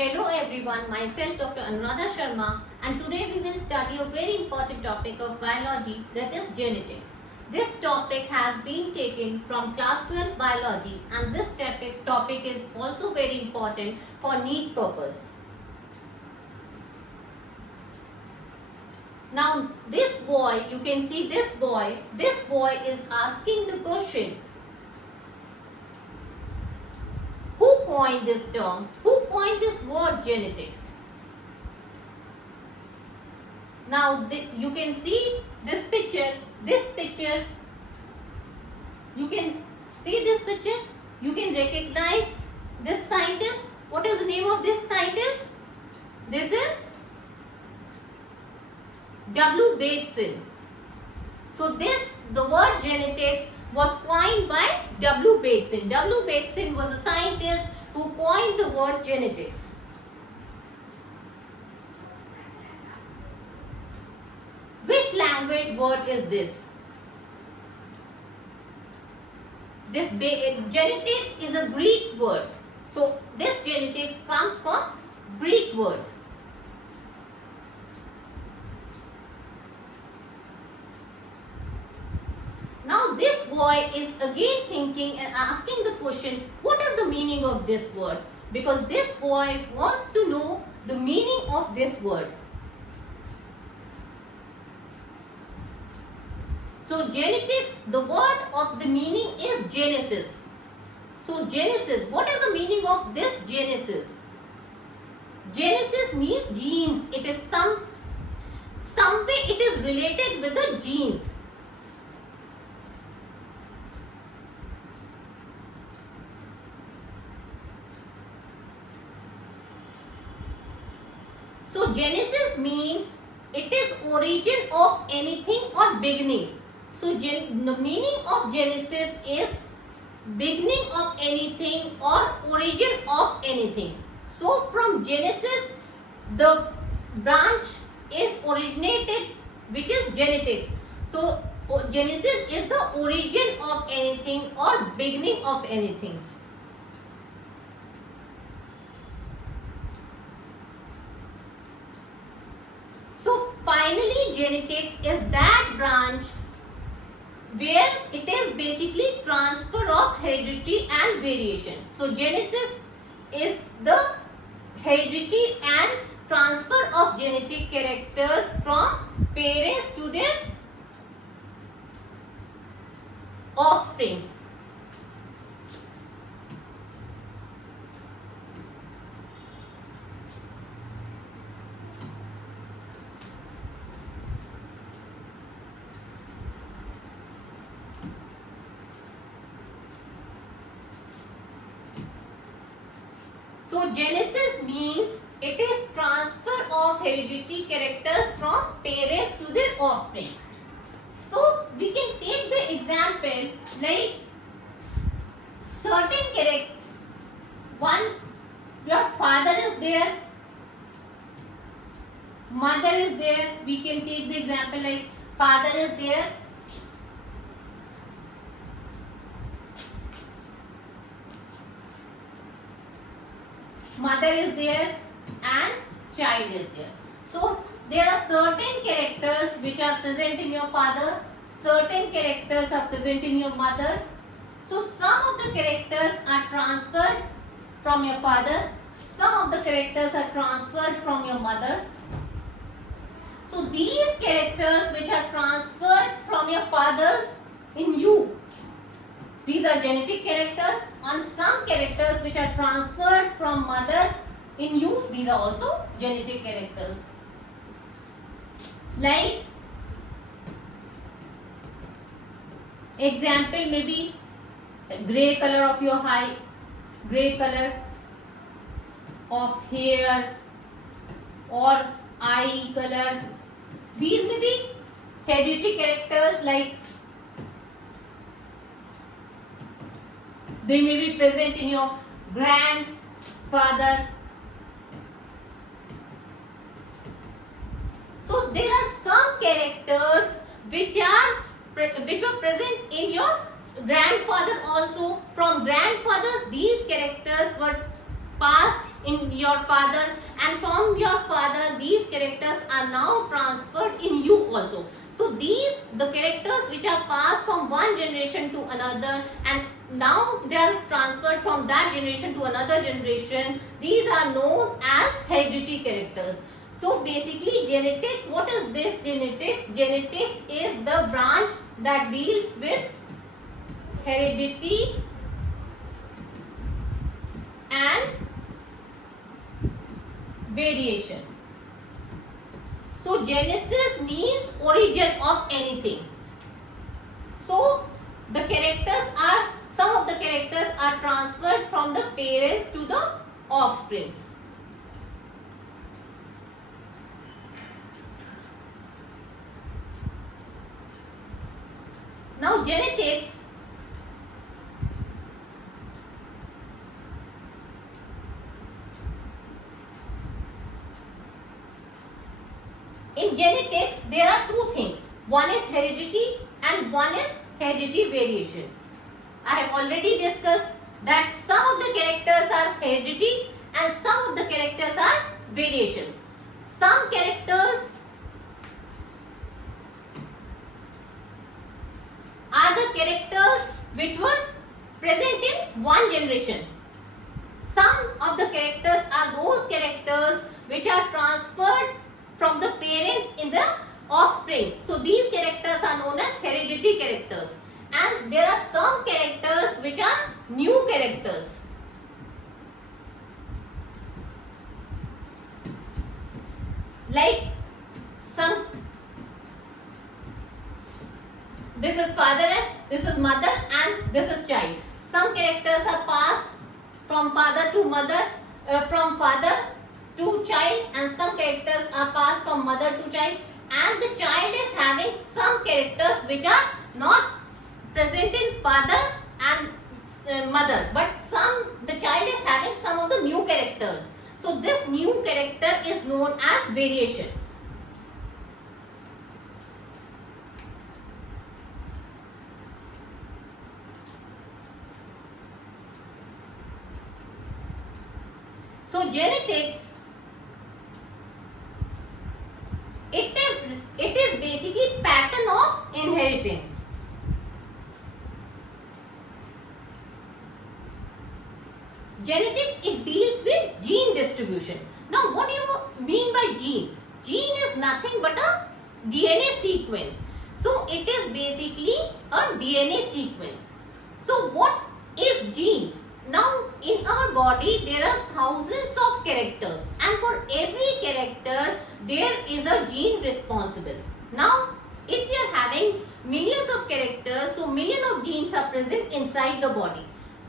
Hello everyone, myself Dr. Anuradha Sharma, and today we will study a very important topic of biology, that is genetics. This topic has been taken from class 12 biology, and this topic is also very important for NEET purpose. Now this boy, you can see this boy is asking the question, who coined this term? Who coined this word genetics? Now you can see this picture, you can see this picture, you can recognize this scientist. What is the name of this scientist? This is W. Bateson. So the word genetics was coined by W. Bateson. W. Bateson was a scientist who coined the word genetics. Which language word is this? Genetics is a Greek word. So this genetics comes from Greek word. Now this boy is again thinking and asking the question, what is the meaning of this word? Because this boy wants to know the meaning of this word. So genetics, the word of the meaning is Genesis. So Genesis, what is the meaning of this Genesis? Genesis means genes. It is some way it is related with the genes. So Genesis means it is origin of anything or beginning. So the meaning of Genesis is beginning of anything or origin of anything. So from Genesis the branch is originated, which is genetics. So Genesis is the origin of anything or beginning of anything. So finally genetics is that branch where it is basically transfer of heredity and variation. So Genesis is the heredity and transfer of genetic characters from parents to their offsprings. So Genesis means it is transfer of heredity characters from parents to their offspring. So we can take the example like certain character. One, your father is there, mother is there. We can take the example like father is there, mother is there, and child is there. So there are certain characters which are present in your father, certain characters are present in your mother. So some of the characters are transferred from your father, some of the characters are transferred from your mother. So these characters which are transferred from your fathers in you, these are genetic characters, and some characters which are transferred from mother in you, these are also genetic characters. Like example maybe grey color of your eye, grey color of hair or eye color. These may be hereditary characters, like they may be present in your grandfather. So there are some characters which were present in your grandfather also. From grandfathers, these characters were passed in your father, and from your father these characters are now transferred in you also. So these the characters which are passed from one generation to another and now they are transferred from that generation to another generation, these are known as hereditary characters. So basically genetics, what is this genetics? Genetics is the branch that deals with heredity and variation. So genesis means origin of anything. So the characters are, some of the characters are transferred from the parents to the offsprings. Now genetics, in genetics there are two things, one is heredity and one is heredity variation. I have already discussed that some of the characters are heredity and some of the characters are variations. Some characters are the characters which were present in one generation. Some of the characters are those characters which are transferred from the parents in the offspring. So these characters are known as hereditary characters. And there are some characters which are new characters. Like some, this is father and this is mother and this is child. Some characters are passed from father to mother, from father to child, and some characters are passed from mother to child, and the child is having some characters which are not present in father and mother, but the child is having some of the new characters. So this new character is known as variation. So genetics, it is basically pattern of inheritance. Genetics, it deals with gene distribution. Now what do you mean by gene? Gene is nothing but a DNA sequence. So it is basically a DNA sequence. So what is gene? Now in our body there are thousands of characters and for every character there is a gene responsible. Now if we are having millions of characters, so millions of genes are present inside the body.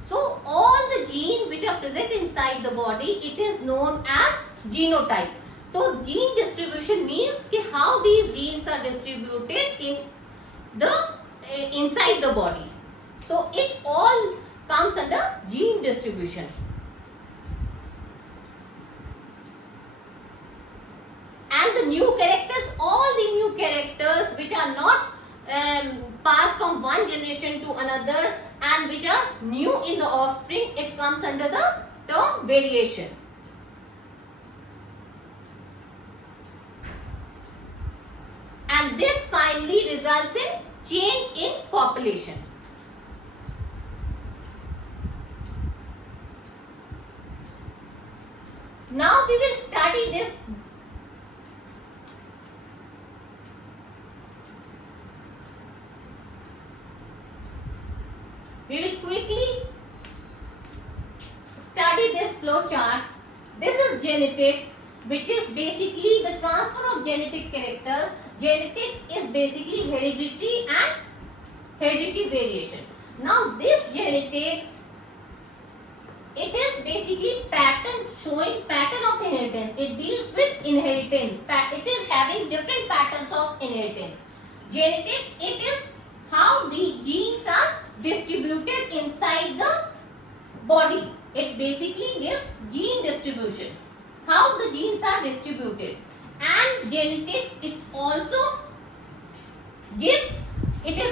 So all the genes which are present inside the body, it is known as genotype. So gene distribution means how these genes are distributed in the inside the body. So it all comes under gene distribution. And the new characters, all the new characters which are not passed from one generation to another and which are new in the offspring, it comes under the term variation. And this finally results in change in population. Now we will study this. We will quickly study this flow chart. This is genetics, which is basically the transfer of genetic character. Genetics is basically heredity and heredity variation. Now this genetics, it is basically pattern, showing pattern of inheritance. It deals with inheritance. It is having different patterns of inheritance. Genetics, it is how the genes are distributed inside the body. It basically gives gene distribution, how the genes are distributed. And genetics, it is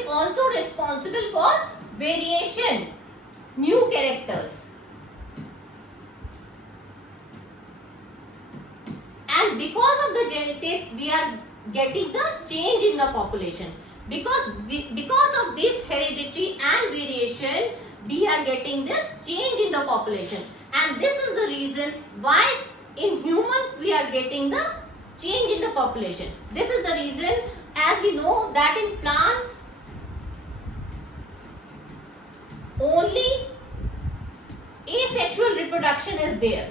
also responsible for variation, new characters. because of the genetics we are getting the change in the population. Because of this heredity and variation, we are getting this change in the population, and this is the reason why in humans we are getting the change in the population. This is the reason, as we know that in plants only asexual reproduction is there.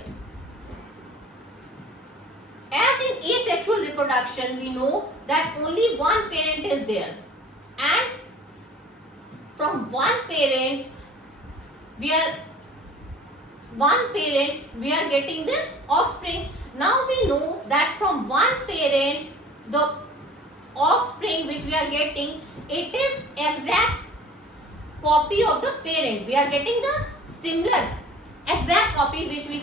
As in asexual reproduction, we know that only one parent is there, and from one parent we are getting this offspring. Now we know that from one parent the offspring which we are getting, it is exact copy of the parent. We are getting the similar exact copy which we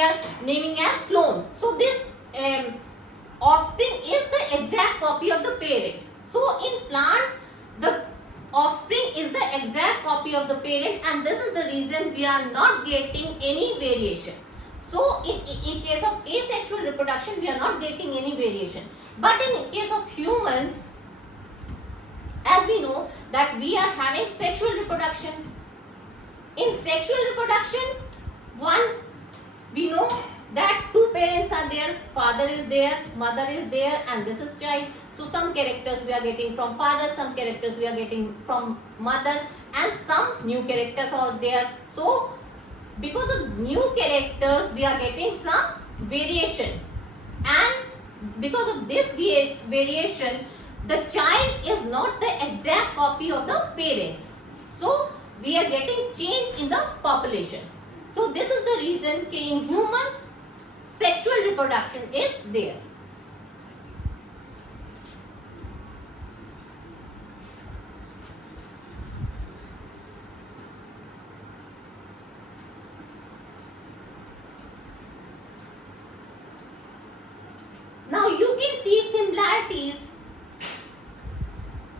are naming as clone. So this offspring is the exact copy of the parent. So in plant the offspring is the exact copy of the parent, and this is the reason we are not getting any variation. So in case of asexual reproduction we are not getting any variation, but in case of humans, as we know that we are having sexual reproduction. In sexual reproduction, we know that two parents are there, father is there, mother is there, and this is child. So some characters we are getting from father, some characters we are getting from mother, and some new characters are there. So because of new characters we are getting some variation, and because of this variation the child is not the exact copy of the parents. So we are getting change in the population. So this is the reason in humans sexual reproduction is there. Now you can see similarities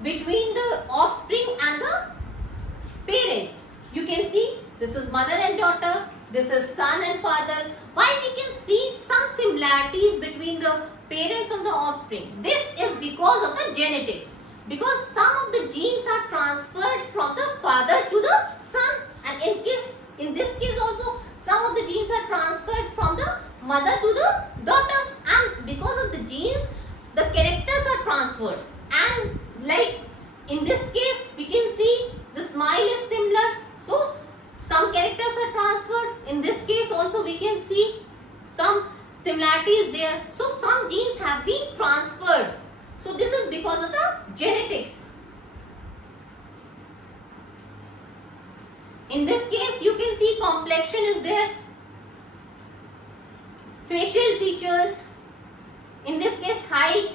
between the offspring and the parents. You can see this is mother and daughter, this is son and father. Why we can see some similarities between the parents and the offspring? This is because of the genetics. Because some of the genes are transferred from the father to the son, and in this case also some of the genes are transferred from the mother to the daughter, and because of the genes the characters are transferred. And like in this case we can see the smile is similar, so some characters are transferred. In this case also we can see some similarities there. So some genes have been transferred. So this is because of the genetics. In this case you can see complexion is there, facial features, in this case height,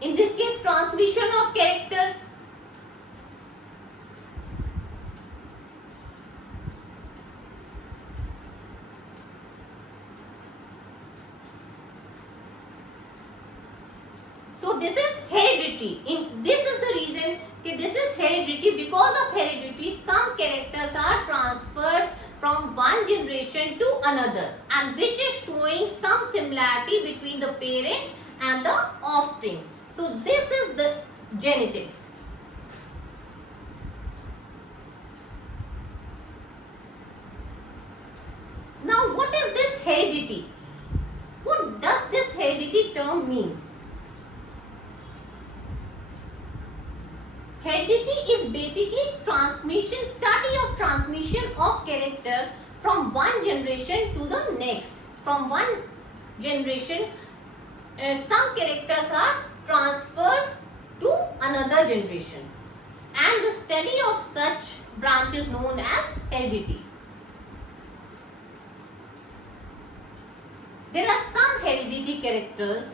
in this case transmission of character. So this is heredity. This is the reason this is heredity. Because of heredity some characters are transferred from one generation to another, and which is showing some similarity between the parent and the offspring. So this is the genetics. Now what is this heredity? What does this heredity term means? Heredity is basically study of transmission of character from one generation to the next. From one generation, some characters are transferred to another generation, and the study of such branch is known as heredity. There are some heredity characters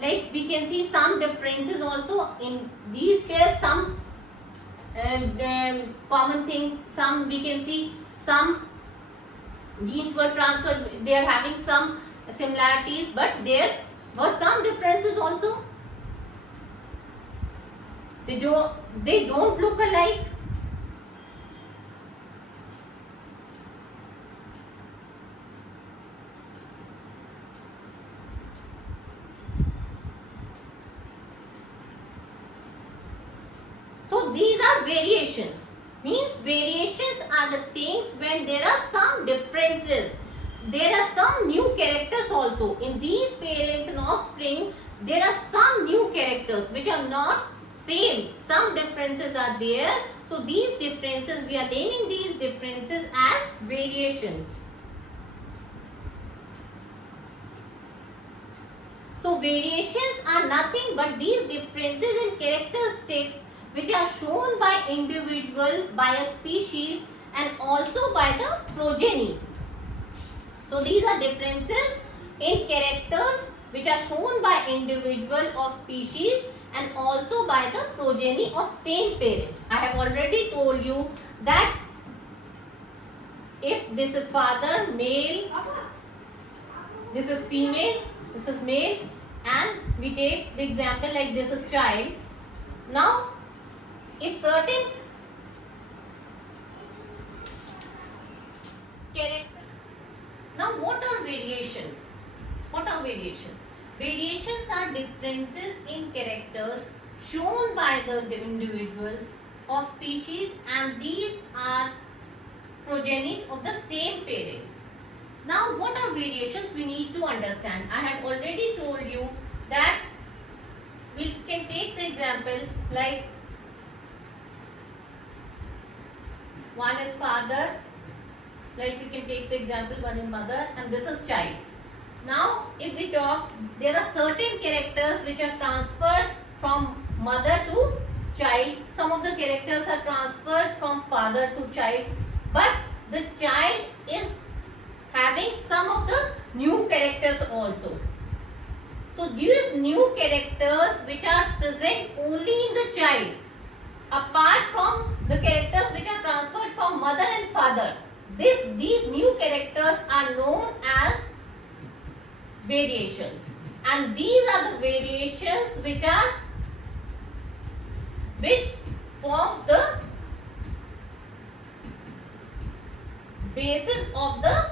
like we can see some differences also in these pairs, some common things, some we can see some genes were transferred, they are having some similarities, but there were some differences also. They don't look alike. So these are variations. Means variations are the things when there are some differences. There are some new characters also. In these parents and offspring, there are some new characters which are not same. Some differences are there. So these differences, we are naming these differences as variations. So variations are nothing but these differences in characteristics which are shown by individual, by a species, and also by the progeny. So these are differences in characters which are shown by individual of species and also by the progeny of same parent. I have already told you that if this is father, male, this is female, this is male, and we take the example like this is child. Now if certain character, now what are variations? What are variations? Variations are differences in characters shown by the individuals of species, and these are progenies of the same parents. Now what are variations? We need to understand. I have already told you that we can take the example like one is father, like we can take the example one is mother, and this is child. Now if we talk, there are certain characters which are transferred from mother to child. Some of the characters are transferred from father to child, but the child is having some of the new characters also. So these new characters which are present only in the child, apart from the characters which are transferred from mother and father, these new characters are known as variations, and these are the variations which forms the basis of the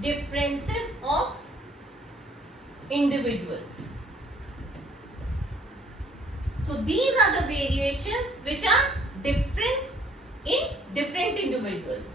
differences of individuals. So these are the variations which are difference in different individuals.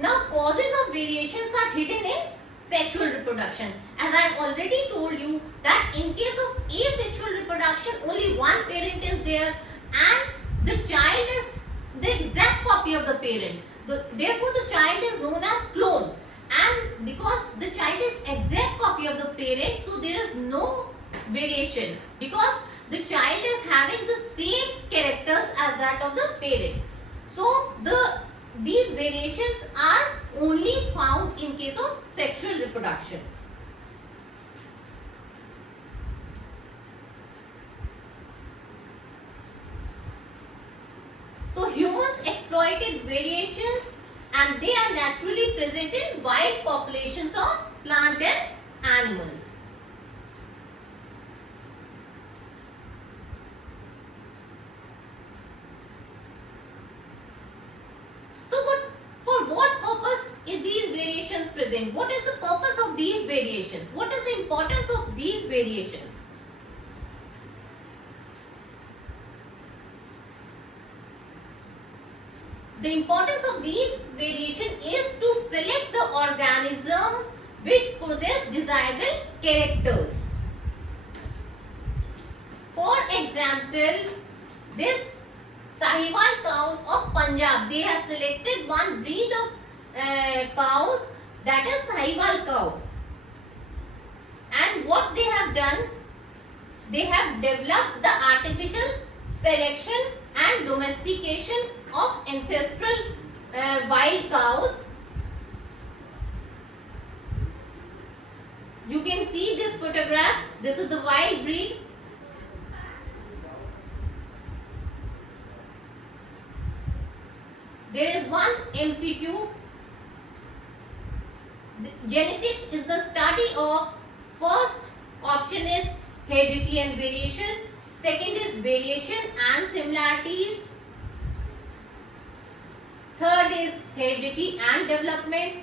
Now causes of variations are hidden in sexual reproduction. As I have already told you that in case of asexual reproduction, only one parent is there and the child is the exact copy of the parent. Therefore the child is known as clone, and because the child is exact copy of the parent, so there is no variation because the child is having the same characters as that of the parent. So these variations are only found in case of sexual reproduction. So humans exploited variations, and they are naturally present in wild populations of plant and animals. For what purpose is these variations present? What is the purpose of these variations? What is the importance of these variations? The importance of these variations is to select the organism which possess desirable characters. For example, this Sahiwal cows of Punjab, they have selected one breed of cows, that is Sahiwal cows. And what they have done, they have developed the artificial selection and domestication of ancestral wild cows, photograph. This is the wild breed. There is one MCQ. Genetics is the study of, first option is heredity and variation, second is variation and similarities, third is heredity and development,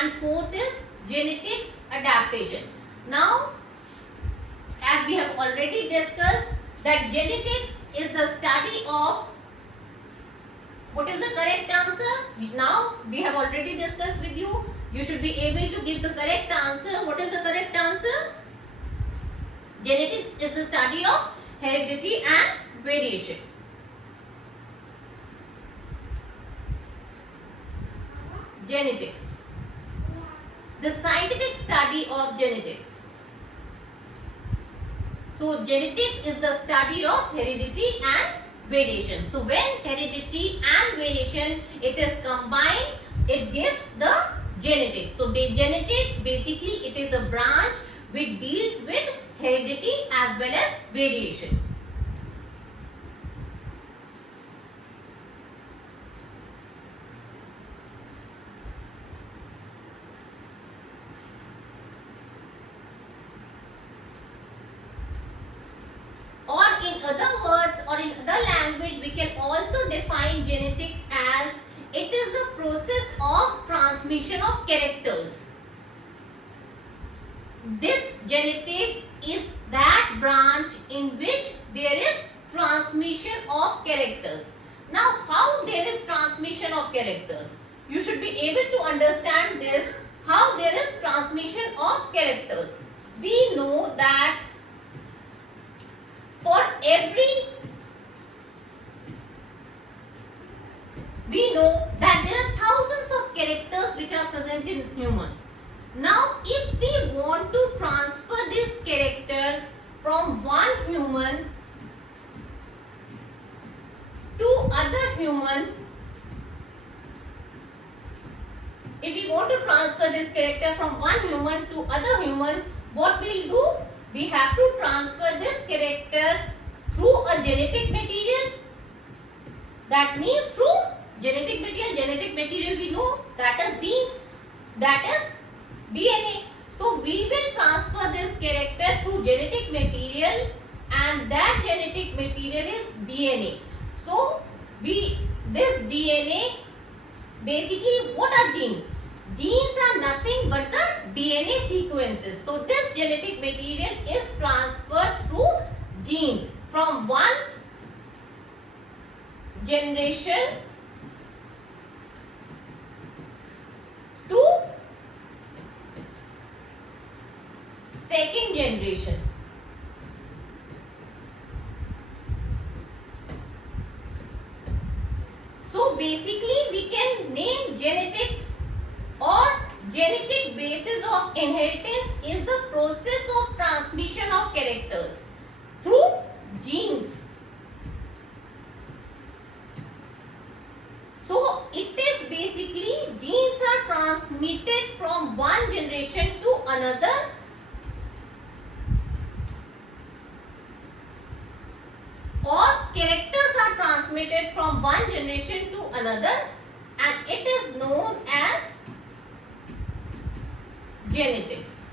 and fourth is genetics adaptation. Now, as we have already discussed, that genetics is the study of, what is the correct answer? Now, we have already discussed with you. You should be able to give the correct answer. What is the correct answer? Genetics is the study of heredity and variation. Genetics. The scientific study of genetics. So, genetics is the study of heredity and variation. So, when heredity and variation it is combined, it gives the genetics. So, the genetics basically it is a branch which deals with heredity as well as variation. Or in other words or in other language, we can also define genetics as it is the process of transmission of characters. This genetics is that branch in which there is transmission of characters. Now, how there is transmission of characters? You should be able to understand this, how there is transmission of characters. We know that for we know that there are thousands of characters which are present in humans. Now, if we want to transfer this character from one human to other human, if we want to transfer this character from one human to other human, what we'll do? We have to transfer this character through a genetic material. That means through genetic material. Genetic material we know that is DNA. So we will transfer this character through genetic material, and that genetic material is DNA. So this DNA, basically what are genes? Genes are nothing but the DNA sequences. So this genetic material is transferred through genes from one generation to second generation. So basically we can name genetics or genetic basis of inheritance is the process of transmission of characters through genes. So it is basically genes are transmitted from one generation to another, or characters are transmitted from one generation to another, and it is known as genetics.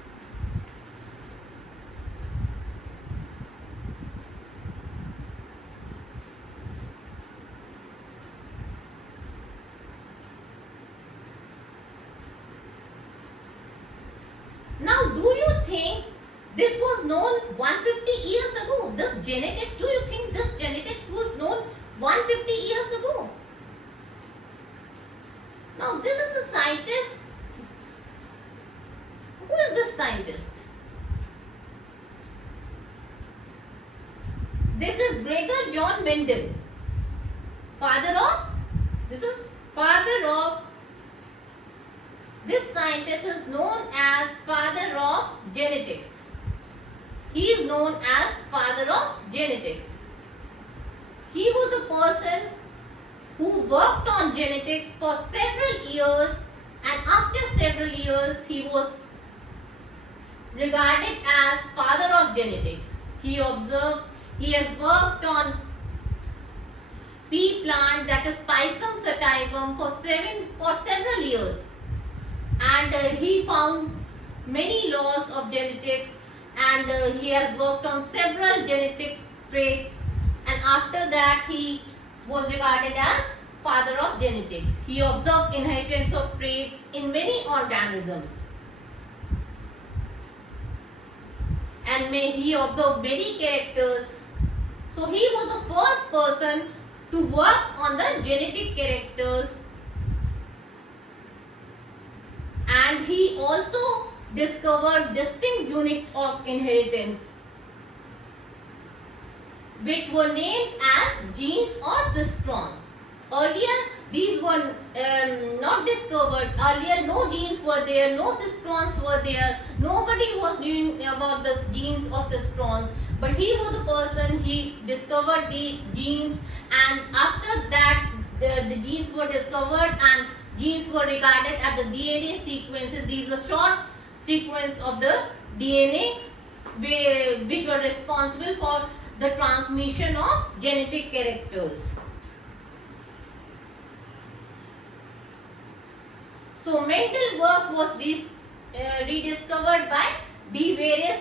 Now, do you think this was known 150 years ago? This genetics, do you think this genetics was known 150 years ago? Now, this is the scientist. Who is this scientist? This is Gregor John Mendel. This scientist is known as father of genetics. He is known as father of genetics. He was the person who worked on genetics for several years, and after several years he was regarded as father of genetics. He has worked on pea plant, that is Pisum sativum, for several years, and he found many laws of genetics, and he has worked on several genetic traits, and after that he was regarded as father of genetics. He observed inheritance of traits in many organisms, and he observed many characters. So he was the first person to work on the genetic characters, and he also discovered distinct units of inheritance which were named as genes or cistrons. Earlier these were not discovered. Earlier no genes were there, no cistrons were there, nobody was knowing about the genes or cistrons, but he was the person, he discovered the genes, and after that the genes were discovered and genes were regarded as the DNA sequences. These were short sequence of the DNA which were responsible for the transmission of genetic characters. So Mendel's work was rediscovered by BOARDS,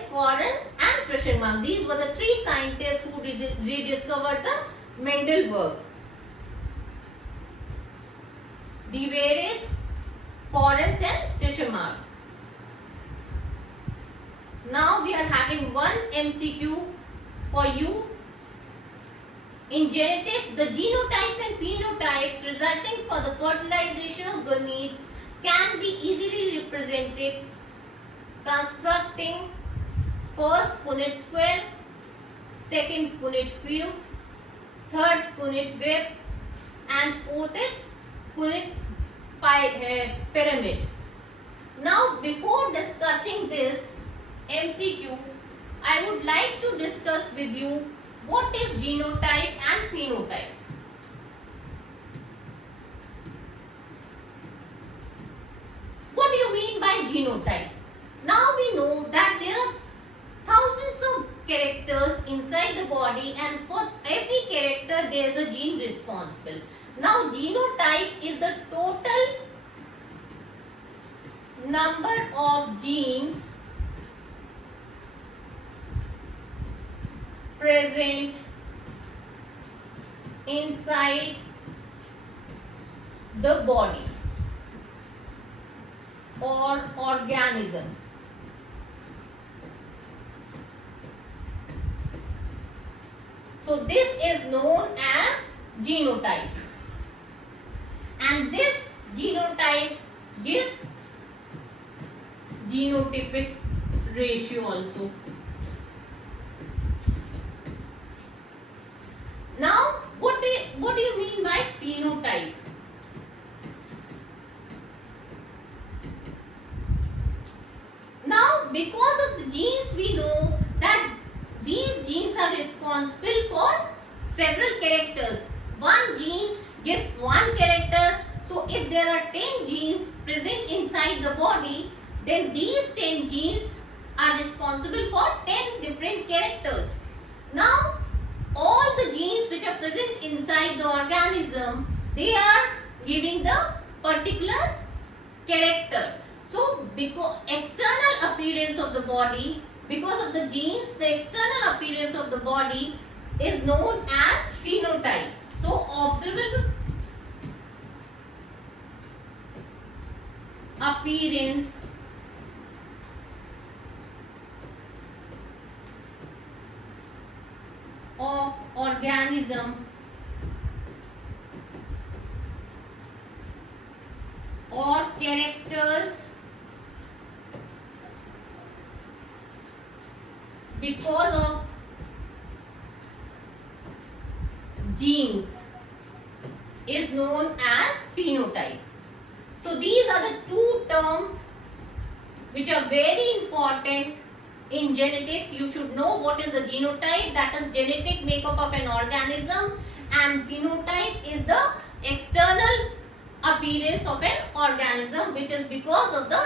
and Sharma. These were the three scientists who rediscovered the Mendel work. BOARDS, and Sharma. Now we are having one MCQ for you. In genetics, the genotypes and phenotypes resulting from the fertilization of gametes can be easily represented constructing first Punnett square, second Punnett cube, third Punnett web, and fourth Punnett pyramid. Now before discussing this MCQ, I would like to discuss with you what is genotype and phenotype. What do you mean by genotype? Now we know that there are thousands of characters inside the body, and for every character there is a gene responsible. Now genotype is the total number of genes present inside the body or organism. So this is known as genotype, and this genotype gives genotypic ratio also. Now what do you mean by phenotype? Now because of the genes, we know that these genes are responsible for several characters. One gene gives one character. So if there are 10 genes present inside the body, then these 10 genes are responsible for 10 different characters. Now all the genes which are present inside the organism, they are giving the particular character. So because external appearance of the body, because of the genes, the external appearance of the body is known as phenotype. So observable appearance of organism or characters because of genes is known as phenotype. So these are the two terms which are very important in genetics. You should know what is the genotype, that is genetic makeup of an organism, and phenotype is the external appearance of an organism which is because of the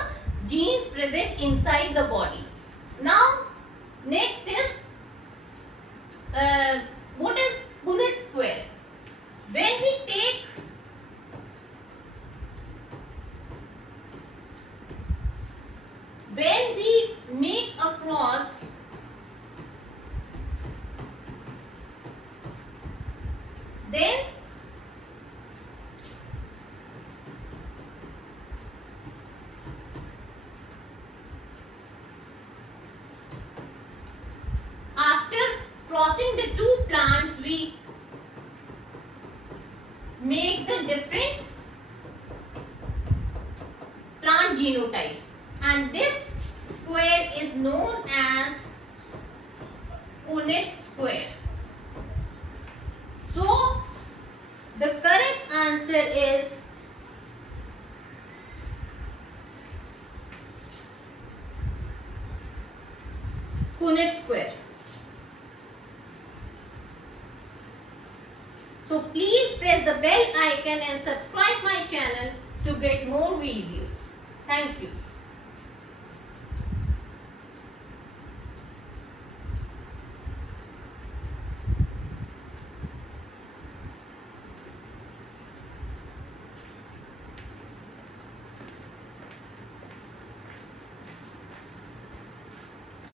genes present inside the body. Now, next is what is Punnett square? When we make a cross, then after crossing the two plants, we make the different plant genotypes, and this square is known as Punnett square. So the correct answer is Punnett square. So please press the bell icon and subscribe my channel to get more videos. Thank you.